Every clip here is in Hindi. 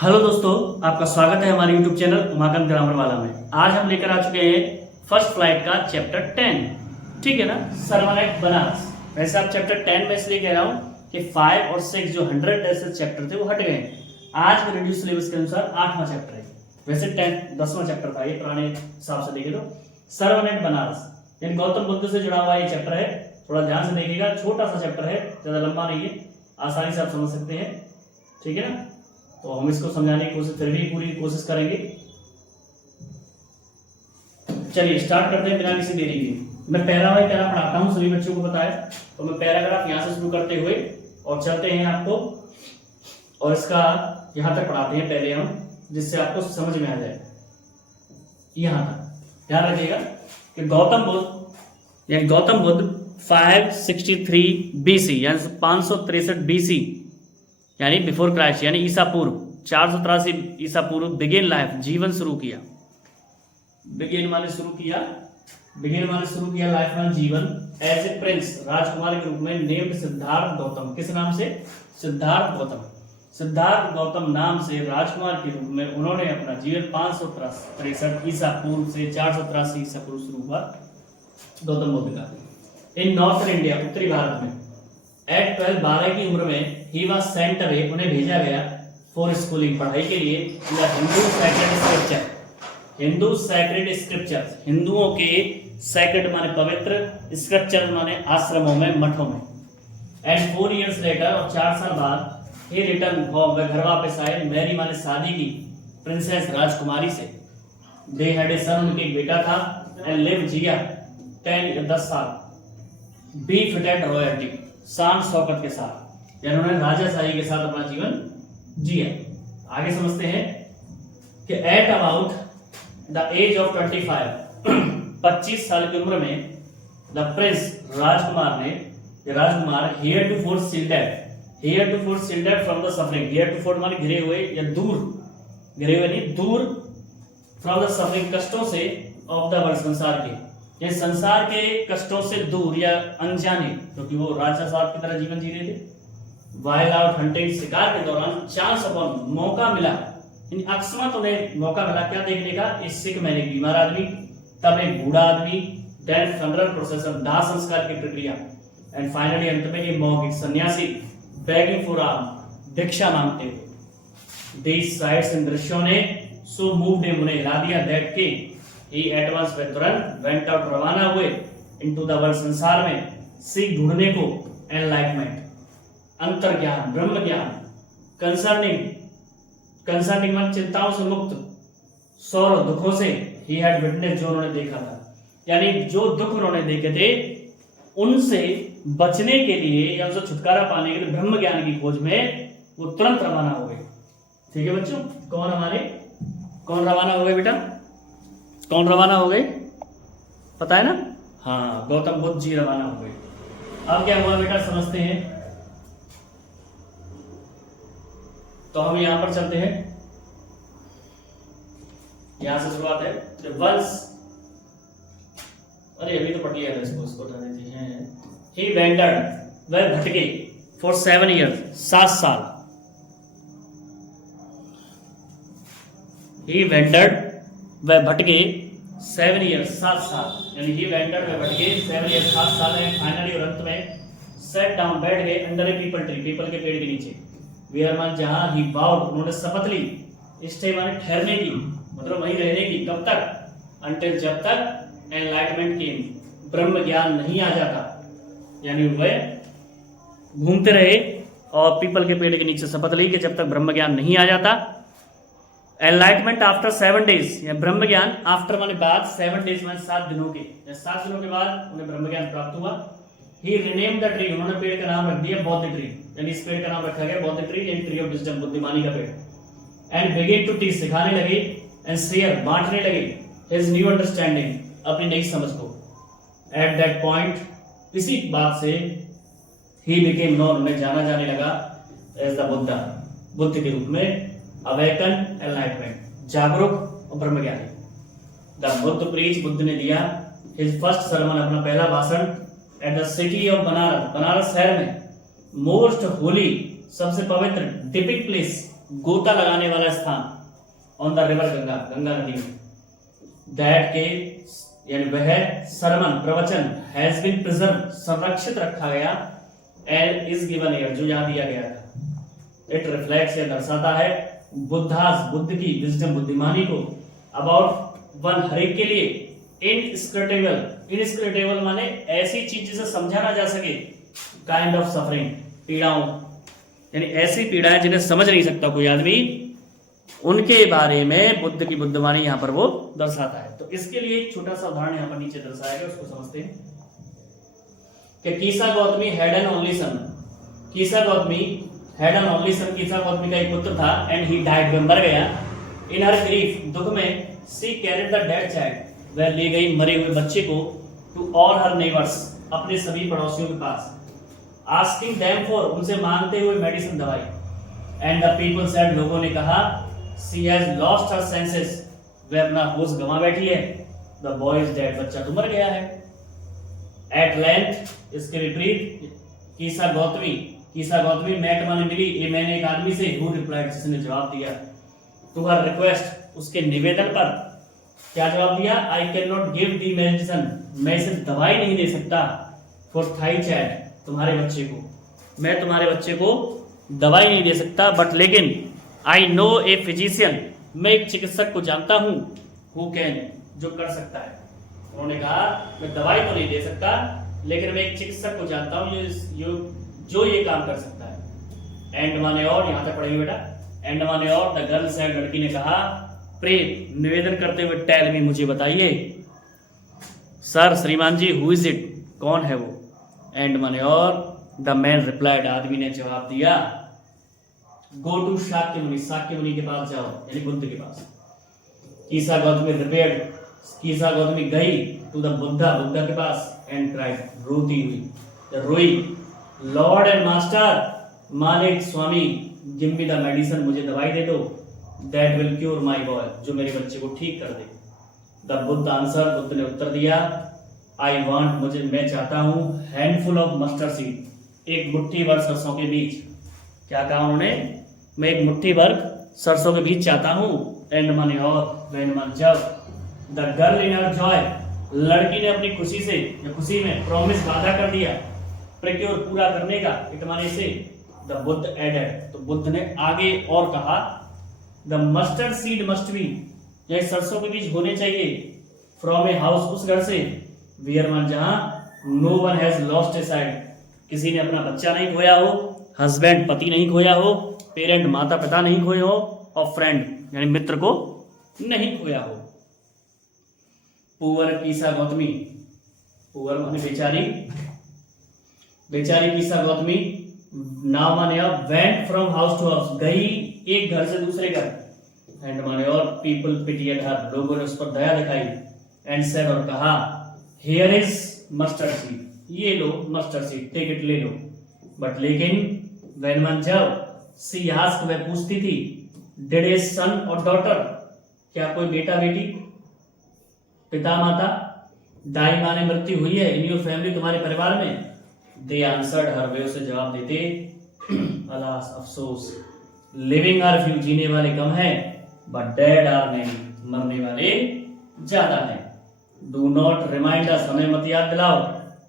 हेलो दोस्तों, आपका स्वागत है हमारे YouTube चैनल उमाकांत ग्रामर वाला में। आज हम लेकर आ चुके हैं फर्स्ट फ्लाइट का चैप्टर 10। ठीक है ना, सर्वनेट बनास। वैसे आप चैप्टर 10 में इसलिए कह रहा हूँ कि 5 और 6 जो 100 ऐसे चैप्टर थे वो हट गए। आज के रिड्यूस सिलेबस के अनुसार 8वां चैप्टर है। वैसे 10वां चैप्टर था ये पुराने हिसाब से देखे तो। सर्वनेट बनारस यानी गौतम बुद्ध से जुड़ा हुआ ये चैप्टर है। थोड़ा ध्यान से देखिएगा, छोटा सा चैप्टर है, ज्यादा लंबा नहीं है, आसानी से आप समझ सकते हैं। ठीक है ना, तो हम इसको समझाने की कोशिश फिर भी पूरी कोशिश करेंगे। चलिए स्टार्ट करते हैं बिना किसी देरी के। मैं पैरा बाय पैरा पढ़ाता हूँ, सभी बच्चों को बताया। तो मैं पैराग्राफ यहाँ से शुरू करते हुए और चलते हैं आपको, और इसका यहाँ तक पढ़ाते हैं पहले हम, जिससे आपको समझ में आ जाए। यहाँ तक ध्यान रखिएगा कि गौतम बुद्ध 563 BC यानी 563 BC यानी बिफोर क्राइस्ट यानी ईसा पूर्व 483 ईसा पूर्व बिगिन लाइफ जीवन शुरू किया। बिगिन माने शुरू किया लाइफ में जीवन एज ए प्रिंस राजकुमार के रूप में नेम्ड सिद्धार्थ गौतम। किस नाम से? सिद्धार्थ गौतम नाम से राजकुमार के रूप में उन्होंने अपना जीवन 563 ईसा पूर्व से 483 ईसा पूर्व शुरू हुआ गौतम बुद्ध का। इन नॉर्थन इंडिया उत्तरी भारत में एट 12 की उम्र में ही वॉज सेंट अवे उन्हें भेजा गया फॉर स्कूलिंग पढ़ाई के लिए हिंदू सैक्रेड स्क्रिप्चर हिंदुओं के सैक्रेड माने पवित्र, स्क्रिप्चर माने आश्रमों में, मठों में। एंड 4 years लेटर और 4 साल बाद ही रिटर्न होम वे घर वापस आए। मैरी माने शादी की, प्रिंसेस राजकुमारी से। दे हैड ए सन उनके एक बेटा था। एंड लिव जिया 10 साल। बी फिटेड रॉयल्टी शान शौकत के साथ, यानी उन्होंने राजाशाही के साथ अपना जीवन जिया। आगे समझते हैं कि at about the age of 25 साल की उम्र में द प्रिंस राजकुमार heretofore shielded from the suffering. Heretofore माने घिरे हुए या दूर, घिरे हुए नहीं, दूर फ्रॉम द सफरिंग कष्टों से, ऑफ द वर्ल्ड संसार के, ये संसार के कष्टों से दूर या अनजाने, क्योंकि वो राजा साहब की तरह जीवन जी रहे थे। वाइल आउट हंटिंग शिकार के दौरान चांस अपॉन मौका मिला, अकस्मात उन्हें मौका मिला क्या देखने का? एक सिक मैन एक बीमार आदमी, तब एक बूढ़ा आदमी, देन फनरल प्रोसेशन दाह संस्कार की प्रक्रिया, एंड फाइनली अंत में एक मॉन्क एक सन्यासी बेगिंग फॉर आर्म भिक्षा मांगते हुए। दीस साइट्स इन दृश्यों ने सो मूव्ड हिम उन्हें हिला दिया दैट के he at once वे तुरंत went out रवाना हुए into the world संसार में, सीख ढूंढने को, enlightenment अंतर्ज्ञान, ब्रह्म ज्ञान, concerning मन चिंताओं से मुक्त, सौर दुखों से, he had witnessed जो उन्होंने देखा था, यानी जो दुख उन्होंने देखे थे उनसे बचने के लिए या उनसे छुटकारा पाने के लिए ब्रह्म ज्ञान की खोज में वो तुरंत रवाना हो गए। ठीक है बच्चों, कौन रवाना हो गए बेटा? कौन रवाना हो गए पता है ना? हाँ, गौतम बुद्ध जी रवाना हो गए। अब क्या हुआ बेटा समझते हैं। तो हम यहां पर चलते हैं, यहां से शुरुआत है। वंस अरे अभी तो पढ़ लिया था इसको हटा देते हैं। ही वेंडर्ड वह भटके फॉर 7 years 7 साल। ही वेंडर्ड वह भटके 7 years 7 साल, यानी ही वेंडर्ड वह भटके 7 years 7 साल है। फाइनली और अंत में सेट डाउन बैठ गए अंडर ए पीपल ट्री पीपल के पेड़ के नीचे। वेयर मान जहां ही वाउड उन्होंने शपथ ली, स्टे माने ठहरने की, मतलब वहीं रहने की। कब तक? अंटिल जब तक एनलाइटमेंट केम ब्रह्म ज्ञान नहीं आ जाता, यानी वह घूमते रहे और पीपल के पेड़ के नीचे शपथ ली कि जब तक ब्रह्म ज्ञान नहीं आ जाता। एनलाइटमेंट आफ्टर 7 days या ब्रह्म ज्ञान आफ्टर माने बाद, 7 days माने 7 दिनों के, या 7 दिनों के बाद उन्हें ब्रह्म ज्ञान प्राप्त हुआ। ही रिनेम्ड द ट्री उन्होंने पेड़ का नाम रख दिया बौद्ध ट्री, यानी इस पेड़ का नाम रखा गया बौद्ध ट्री, यानी ट्री ऑफ विजडम बुद्धिमानी का पेड़। एंड बिगिन टू टीच सिखाने लगे, एंड शेयर बांटने लगे, हिज न्यू अंडरस्टैंडिंग अपनी नई समझ को। एट दैट पॉइंट इसी बात से ही बिकेम नोन उन्हें जाना जाने लगा एज द बुद्धा बुद्ध के रूप में। अवेकन एनलाइटमेंट जागरूक और ब्रह्मज्ञानी। द बुद्ध प्रीच बुद्ध ने दिया हिज फर्स्ट सरमन अपना पहला भाषण at the city of Banaras शहर में। मोस्ट होली सबसे पवित्र डिपिक प्लेस गोता लगाने वाला स्थान on the river Ganga, Ganga नदी में, दैट के यानी वह सरमन प्रवचन हैज बीन प्रिजर्व संरक्षित रखा गया एंड इज गिवन हियर जो यहाँ दिया गया था। इट रिफ्लेक्ट्स या दर्शाता है बुद्धास बुद्ध की विजडम बुद्धिमानी को अबाउट वन हर एक के लिए इनस्क्रेटेबल माने ऐसी चीज जिसे समझा ना जा सके, काइंड ऑफ सफरिंग पीड़ाओं, यानी ऐसी पीड़ाएं जिन्हें समझ नहीं सकता कोई आदमी, उनके बारे में बुद्ध की बुद्धवाणी यहाँ पर वो दर्शाता है। तो इसके लिए एक छोटा सा उदाहरण यहाँ पर नीचे दर्शाया गया, उसको समझते हैं कि Kisa Gotami had an only son, Kisa Gotami had an only son, Kisa Gotami का एक पुत्र था एंड ही डाइड, वह मर गया। इन हर ग्रीफ दुख में सी कैरिड द डेड चाइल्ड, वह ले गई मरे हुए बच्चे को टू ऑल हर नेबर्स, अपने सभी पड़ोसियों के पास, आस्किंग देम फॉर, उनसे मांगते हुए मेडिसिन दवाई। एंड द पीपल सेड, लोगों ने कहा, she has lost her senses, वह अपना होश गंवा बैठी है। द बॉय इज डेड, बच्चा तो मर गया है। एट लेंथ, इसके विपरीत कीसा गौतमी मेट माने मिली, ये मैंने एक आदमी से, हु रिप्लाइड, जिसने जवाब दिया, टू हर रिक्वेस्ट, उसके निवेदन पर क्या जवाब दिया, I can not give the medicine, मैं इसे दवाई नहीं दे सकता, फॉर थाई चाइल्ड, तुम्हारे बच्चे को, मैं तुम्हारे बच्चे को दवाई नहीं दे सकता, बट लेकिन आई नो ए फिजिशियन, मैं एक चिकित्सक को जानता हूं, हु कैन, जो कर सकता है। उन्होंने कहा मैं दवाई तो नहीं दे सकता, लेकिन मैं एक चिकित्सक को जानता हूं जो ये काम कर सकता है। एंड माने और, यहां तक पढ़ेंगे बेटा, एंड माने और, द गर्ल सेड, लड़की ने कहा, प्रे, निवेदन करते हुए, टेल मी, मुझे बताइए, सर श्रीमान जी, हु इज इट, कौन है वो। एंड माने और, द मैन रिप्लाइड, आदमी ने जवाब दिया, गो टू शाक्य मुनि के पास जाओ, यानी बुद्ध के पास। कीसा गौतमी रिपेयर्ड, कीसा गौतमी गई टू द बुद्धा के पास, एंड क्राइड, रोती हुई, रोई, लॉर्ड एंड मास्टर, मालिक स्वामी, गिव मी द मेडिसिन, मुझे दवाई दे दो, that will cure my boy, जो मेरे बच्चे को ठीक कर दे। द बुद्ध आंसर, बुद्ध ने उत्तर दिया, आई वांट, मैं चाहता हूं, हैंडफुल ऑफ मस्टर्ड सीड, एक मुट्ठी भर सरसों के बीज। क्या कहा उन्होंने, मैं एक मुट्ठी भर सरसों के बीज चाहता हूं। एंड माने और, व्हेन मान जब, the girl in her Joy, लड़की ने अपनी खुशी में प्रॉमिस, वादा कर दिया, प्रिक्योर, पूरा करने का, इट माने से, द बुद्ध एडेड, तो बुद्ध ने आगे और कहा, the mustard seed must be, यह सरसों के बीज होने चाहिए, फ्रॉम ए हाउस, उस घर से, वियर मान, जहां no one has lost a child, किसी ने अपना बच्चा नहीं खोया हो, हस्बैंड पति नहीं खोया हो, पेरेंट माता पिता नहीं खोए हो, और फ्रेंड यानी मित्र को नहीं खोया हो। पुअर कीसा गौतमी, पुअर माने बेचारी कीसा गौतमी, नाव माने अब, went from house to house, गई एक घर से दूसरे घर, एंड माने और, पीपल पिटियड हर, लोगों ने उस पर दया दिखाई, एंड सेड, और कहा, हियर इज मस्टर्ड सीड, ये लो मस्टर्ड सीड, टेक इट, ले लो। बट लेकिन व्हेन वन, जब, सी आस्क्ड, वह पूछती थी, डिड ए सन और डॉटर, क्या कोई बेटा बेटी, पिता माता, डाई माने मृत्यु हुई है, इन योर फैमिली, तुम्हारे परिवार में, दे आंसर्ड हर, वे उसे जवाब देते, अलास, अफसोस, लिविंग आर फ्यू, जीने वाले कम हैं, बट डेड आर मेनी, मरने वाले ज्यादा हैं। डू नॉट रिमाइंड अस, हमें मत याद दिलाओ,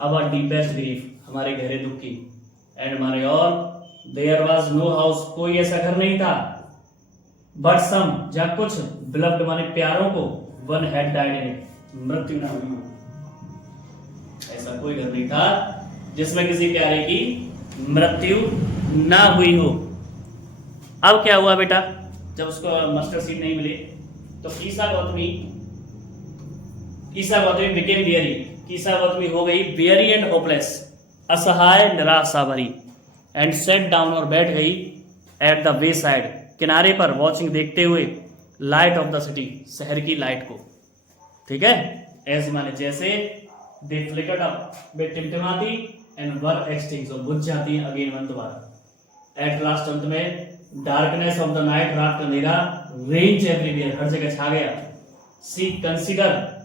अवर डीपेस्ट ग्रीफ, हमारे गहरे दुख की। एंड माने और, देयर वाज नो हाउस, कोई ऐसा घर नहीं था, बट सम, जहां कुछ, बिलव्ड माने प्यारों को, one had died in it, मृत्यु ना हुई हो, ऐसा कोई घर नहीं था जिसमें किसी प्यारे की मृत्यु ना हुई हो। अब क्या हुआ बेटा, जब उसको मस्टर्ड सीड नहीं मिले, तो कीसा गौतमी बिकेम वेरी, कीसा गौतमी हो गई वेरी एंड होपलेस, असहाय निराशा भरी, एंड सेट डाउन, और बैठ गई, एट द वे साइड, किनारे पर, वॉचिंग, देखते हुए, लाइट ऑफ द सिटी, शहर की लाइट को, ठीक है, एज माने जैसे, दे फ्लिकर्ड अप, वे टिमटिमाती, एंड वर एक्सटिंक्ट, और बुझ जाती है, अगेन वन, दोबारा। एट लास्ट, अंत में, डार्कनेस ऑफ द नाइट, रात का अंधेरा, रेंज एवरीवेयर, हर जगह छा गया। सी कंसीडर,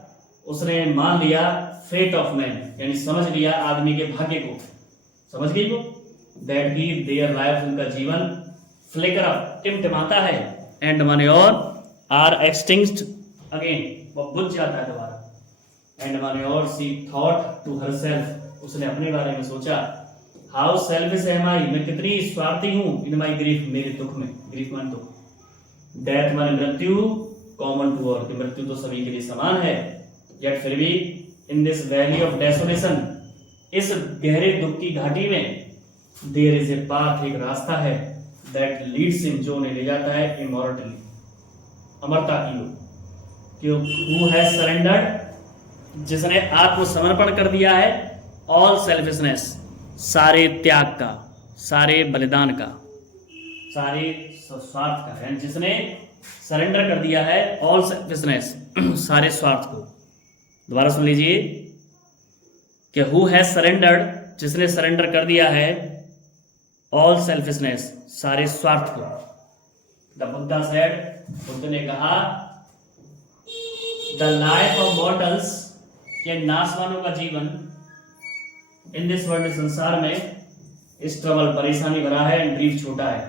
उसने मान लिया, फेट ऑफ मैन, यानी समझ लिया आदमी के भाग्य को, समझ गई वो, दैट ही देयर लाइफ, उनका जीवन, फ्लिकर अप टिमटिमाता है, एंड माने और आर एक्सटिंक्ट अगेन वो बुझ जाता है दोबारा, एंड माने और सी थॉट टू हरसेल्फ उसने अपने बारे में सोचा, हाउ सेल्फिश एम आई मैं कितनी स्वार्थी हूँ, इन माई ग्रीफ मेरे दुख में, ग्रीफ मान दुख, डेथ माने मृत्यु, कॉमन टू ऑल कि मृत्यु तो सभी के लिए समान है, यट फिर भी in this valley of desolation इस गहरे दुख की घाटी में देयर इज ए पाथ एक रास्ता है, दैट लीड्स हिम जो उन्हें ले जाता है इमॉर्टली अमरता की ओर, कि हु हैज सरेंडर्ड जिसने आत्मसमर्पण कर दिया है, ऑल सेल्फिशनेस सारे त्याग का, सारे बलिदान का, सारे स्वार्थ का, यानी जिसने सरेंडर कर दिया है ऑल सेल्फिशनेस सारे स्वार्थ को। दोबारा सुन लीजिए कि हु हैज सरेंडर्ड जिसने सरेंडर कर दिया है ऑल सेल्फिशनेस सारे स्वार्थ को। द बुद्धा सेड बुद्ध ने कहा द लाइफ ऑफ मॉर्टल्स ये नासवानों का जीवन इन दिस वर्ल्ड संसार में इस ट्रबल परेशानी भरा है, एंड ग्रीफ छोटा है,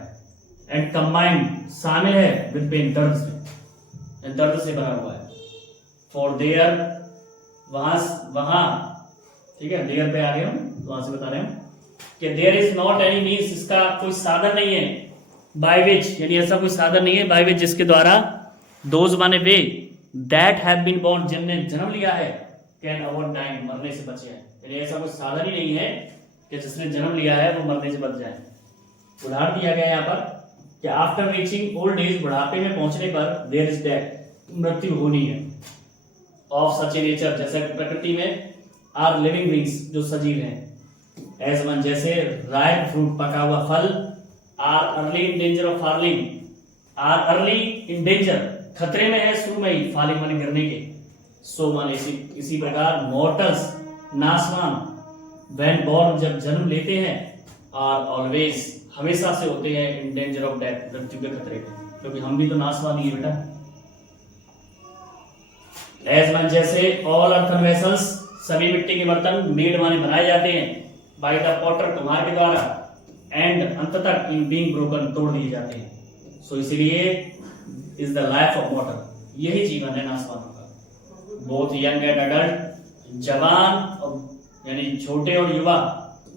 एंड कंबाइंड शामिल है विद पेन दर्द से भरा हुआ है, फॉर देयर वहां ठीक है देयर पे आ गए हम, वहां से बता रहे हैं कि there is not any means इसका कोई साधन नहीं है, बाय विच यानी ऐसा कोई साधन नहीं है बाय विच जिसके द्वारा दोज माने वे दैट हैव बीन बोर्न जिनने जन्म लिया है कैन अवॉइड डाइंग मरने से बचे हैं, यानी ऐसा कोई साधन ही नहीं है कि जिसने जन्म लिया है वो मरने से बच जाए। उदाहरण दिया गया यहाँ पर कि आफ्टर रीचिंग ओल्ड एज बुढ़ापे में पहुंचने पर देयर इज डेथ मृत्यु होनी है, ऑफ सच ए नेचर जैसे प्रकृति में आर लिविंग बींग्स जो सजीव हैं, एज वन जैसे राइप फ्रूट पका हुआ फल, are early in danger of falling are early in danger खतरे में है शुरू में ही, फॉलिंग माने गिरने के, सो माने इसी प्रकार मॉर्टल्स नासवान व्हेन बॉर्न जब जन्म लेते हैं आर ऑलवेज हमेशा से होते हैं इन डेंजर ऑफ डेथ मृत्यु के खतरे में, क्योंकि हम भी तो नासवान ही है बेटा। एज वन जैसे ऑल अर्थन वेसल्स सभी मिट्टी के बर्तन मेड माने बनाए जाते हैं बाय द पॉटर कुम्हार के द्वारा, एंड अंत तक इन बीइंग ब्रोकन तोड़ दिए जाते हैं, सो इसीलिए इज द लाइफ ऑफ मॉर्टल यही जीवन है नासवानों का, बोथ यंग एंड अडल्ट जवान यानी छोटे और युवा,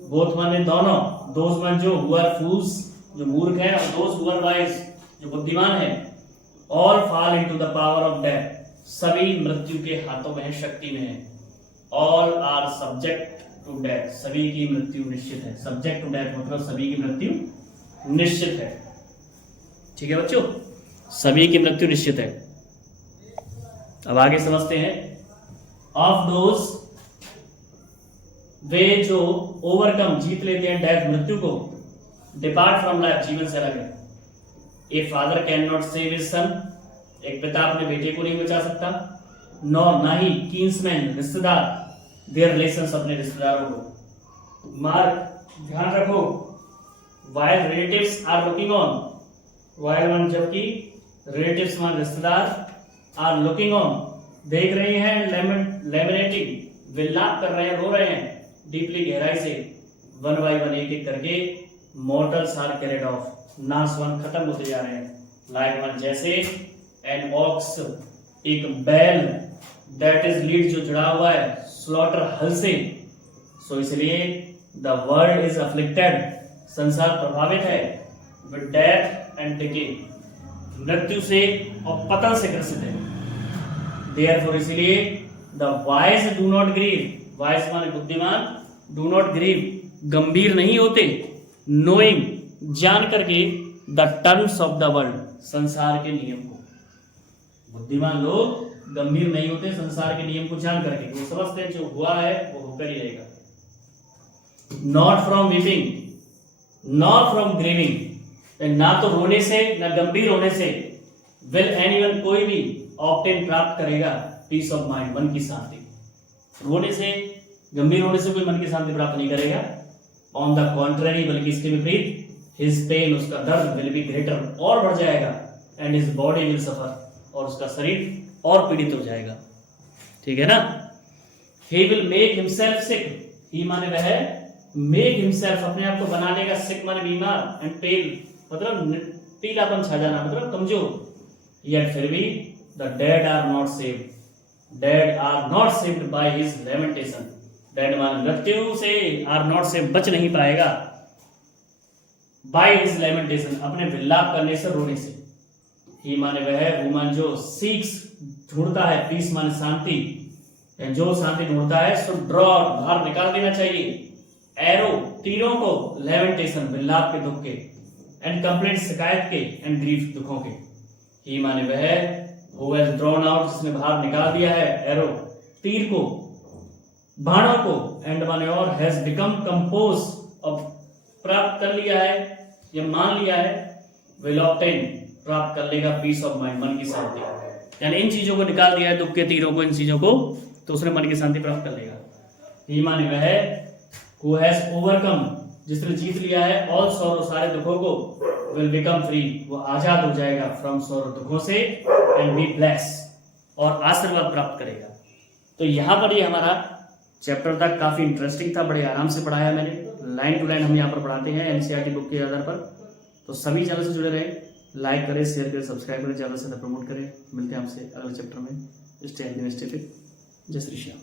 बोथ माने दोनों, दोज वन जो हु आर फूल्स जो मूर्ख हैं, और दोज हु आर वाइज जो बुद्धिमान है, all fall into the power of death सभी मृत्यु के हाथों में है, शक्ति में है, all are subject to death सभी की मृत्यु निश्चित है, सब्जेक्ट टू डेथ मतलब सभी की मृत्यु निश्चित है, ठीक है बच्चों, सभी की मृत्यु निश्चित है। अब आगे समझते हैं ऑफ दोज वे जो ओवरकम जीत लेते हैं डेथ मृत्यु को, डिपार्ट फ्रॉम लाइफ जीवन से अलग है, a father can not save his son एक पिता अपने बेटे को नहीं बचा सकता, नॉर ना ही किंसमैन रिश्तेदार देयर रिलेशंस अपने रिश्तेदारों को, मार्क ध्यान रखो while relatives are looking on while one जबकि रिलेटिव्स मान रिश्तेदार आर लुकिंग ऑन देख रहे हैं, लेमिनेटिंग विलाप कर रहे हैं, रो रहे हैं डीपली गहराई से, वन बाय वन एक एक करके मॉर्टल्स आर कैरिड ऑफ नासवान खत्म होते जा रहे हैं, लाइक वन जैसे एन ऑक्स एक बैल दैट इज लीड जो जुड़ा हुआ है स्लॉटर हल से, सो इसलिए द वर्ल्ड इज अफ्लिक्टेड संसार प्रभावित है विद डेथ एंड डिके मृत्यु से और पतन से ग्रसित है, देयरफॉर इसलिए the wise do not grieve wise माने बुद्धिमान डू नॉट ग्रीव गंभीर नहीं होते, नोइंग जान करके the terms of the world संसार के नियम को, बुद्धिमान लोग गंभीर नहीं होते संसार के नियम को जान करके, वो समझते हैं जो हुआ है वो होकर ही रहेगा, not from weeping not from grieving ना तो रोने से ना गंभीर होने से, विल एनीवन कोई भी ऑब्टेन प्राप्त करेगा पीस ऑफ माइंड मन की शांति, रोने से गंभीर होने से कोई मन की शांति प्राप्त नहीं करेगा, ऑन द कॉन्ट्ररी बल्कि इसके विपरीत हिज पेन उसका दर्द विल बी ग्रेटर और बढ़ जाएगा, and his body will suffer और उसका शरीर और पीड़ित हो जाएगा, ठीक है ना। ही विल मेक हिमसेल्फ सिक ही माने वह मेक हिमसेल्फ अपने आप को बना लेगा, सिक माने बीमार, एंड पेल मतलब पीलापन छा जाना, मतलब कमजोर। Yet फिर भी the dead are not saved. Dead are not saved by his lamentation. Dead मान मृत्यु से are not saved, बच नहीं पाएगा। By his lamentation, अपने विलाप करने से, रोने से। ही माने वह, वुमन जो seeks ढूंढता है, पीस माने शांति, जो शांति ढूंढता है, सो ड्रॉ बाहर निकाल देना चाहिए एरो तीरों को, लेमेंटेशन विलाप के, दुख के, एंड कंप्लेंट शिकायत के, एंड ग्रीफ दुखों के। ही माने वह, हु हैज ड्रॉन आउट जिसने बाहर निकाल दिया है एरो तीर को, बाणों को, एंड माने और, हैज बिकम कंपोज अब प्राप्त कर लिया है या मान लिया है, विल ऑब्टेन प्राप्त कर लेगा, पीस ऑफ माइंड मन की शांति। यानी इन चीजों को निकाल दिया है, दुख के तीरों को, इन चीजों को, तो उसने मन की शांति प्राप्त कर लेगा। ही माने वह, हु हैज ओवरकम जिसने जीत लिया है, ऑल सॉरो सारे दुखों को, विल बिकम फ्री वो आजाद हो जाएगा, फ्रॉम सॉरो दुखों से, एंड बी ब्लेस और आशीर्वाद प्राप्त करेगा। तो यहाँ पर ये हमारा चैप्टर तक काफी इंटरेस्टिंग था, बड़े आराम से पढ़ाया मैंने, लाइन टू लाइन हम यहाँ पर पढ़ाते हैं एनसीईआरटी बुक के आधार पर। तो सभी चैनल से जुड़े रहे, लाइक करें, शेयर करें, सब्सक्राइब करें, ज़्यादा से ज़्यादा प्रमोट करें। मिलते हैं आपसे अगले चैप्टर में। Stay healthy, stay fit. जय श्री श्याम।